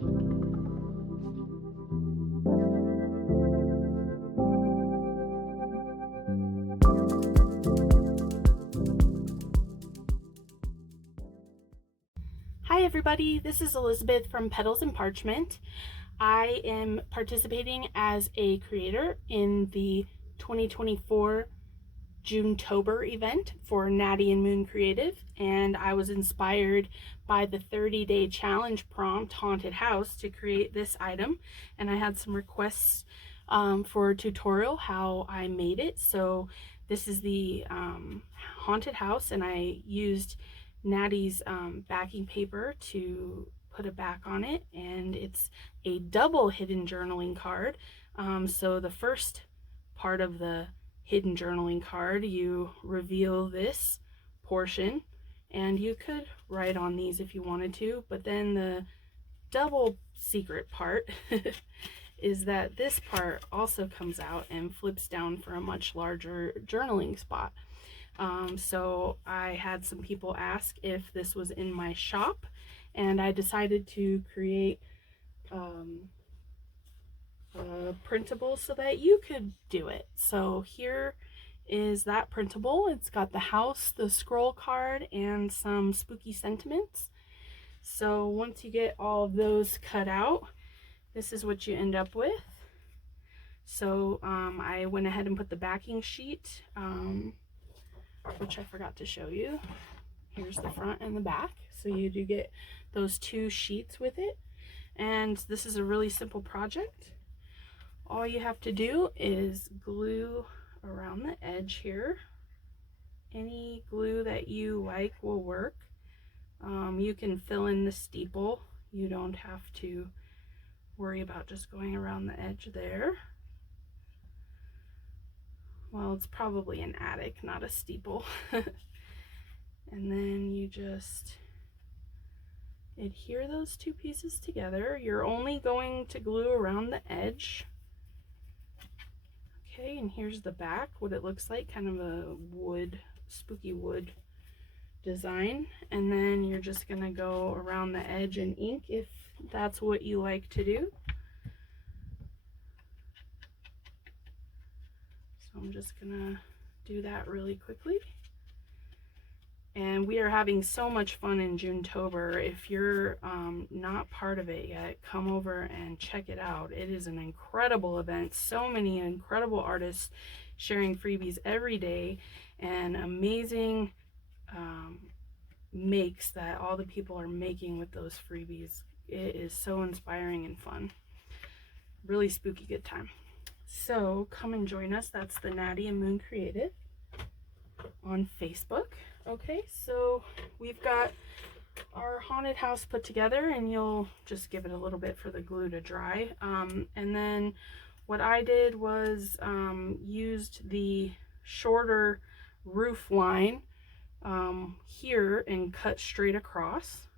Hi everybody, this is Elizabeth from Petals and Parchment. I am participating as a creator in the 2024 June-tober event for Natty and Moon Creative, and I was inspired by the 30-day challenge prompt Haunted House to create this item, and I had some requests for a tutorial how I made it. So this is the Haunted House, and I used Natty's backing paper to put a back on it, and it's a double hidden journaling card. So the first part of the hidden journaling card, you reveal this portion, and you could write on these if you wanted to, but then the double secret part is that this part also comes out and flips down for a much larger journaling spot. So I had some people ask if this was in my shop, and I decided to create a printable so that you could do it. So here is that printable. It's got the house, the scroll card, and some spooky sentiments. So once you get all of those cut out, this is what you end up with. So I went ahead and put the backing sheet, which I forgot to show you. Here's the front and the back, so you do get those two sheets with it. And this is a really simple project. All you have to do is glue around the edge here. Any glue that you like will work. You can fill in the steeple. You don't have to worry about just going around the edge there. Well, it's probably an attic, not a steeple. And then you just adhere those two pieces together. You're only going to glue around the edge. Okay, and here's the back, what it looks like, kind of a wood, spooky wood design. And then you're just gonna go around the edge and ink if that's what you like to do. So I'm just gonna do that really quickly. And we are having so much fun in June-tober. If you're not part of it yet, come over and check it out. It is an incredible event. So many incredible artists sharing freebies every day, and amazing makes that all the people are making with those freebies. It is so inspiring and fun. Really spooky good time. So come and join us. That's the Natty and Moon Creative on Facebook. Okay, so we've got our haunted house put together, and you'll just give it a little bit for the glue to dry. And then what I did was used the shorter roof line here and cut straight across.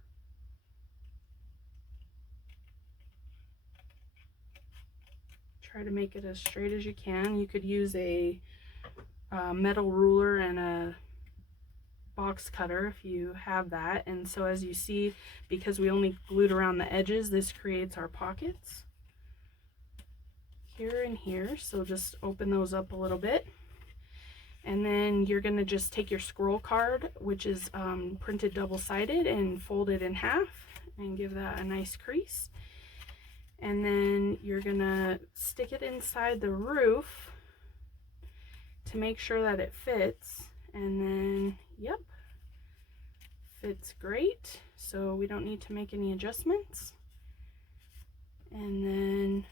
Try to make it as straight as you can. You could use a metal ruler and a box cutter if you have that. And so as you see, because we only glued around the edges, this creates our pockets here and here. So just open those up a little bit, and then you're going to just take your scroll card, which is printed double-sided, and fold it in half and give that a nice crease. And then you're going to stick it inside the roof to make sure that it fits. And then, yep, fits great. So we don't need to make any adjustments. And then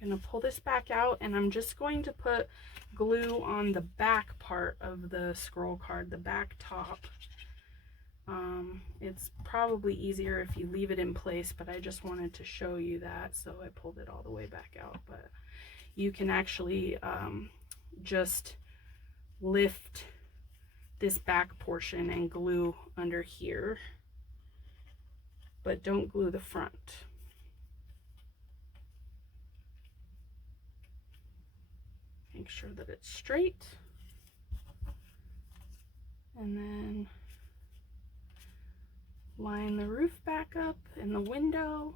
I'm gonna pull this back out, and I'm just going to put glue on the back part of the scroll card, the back top. It's probably easier if you leave it in place, but I just wanted to show you that, so I pulled it all the way back out. But you can actually just lift this back portion and glue under here, but don't glue the front. Make sure that it's straight, and then line the roof back up and the window.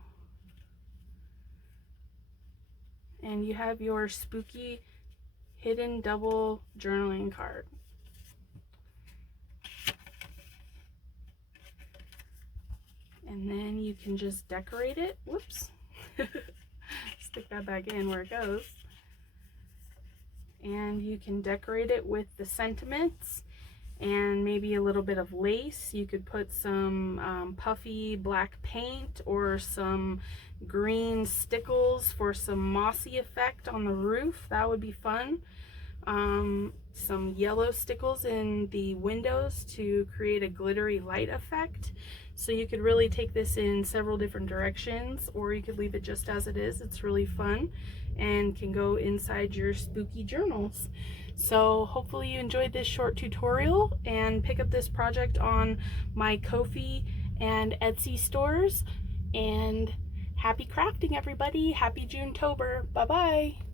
And you have your spooky hidden double journaling card. And then you can just decorate it. Whoops. Stick that back in where it goes. And you can decorate it with the sentiments and maybe a little bit of lace. You could put some puffy black paint or some green stickles for some mossy effect on the roof. That would be fun. Some yellow stickles in the windows to create a glittery light effect. So you could really take this in several different directions, or you could leave it just as it is. It's really fun and can go inside your spooky journals. So hopefully you enjoyed this short tutorial, and pick up this project on my Kofi and Etsy stores. And happy crafting, everybody. Happy June-tober. Bye-bye.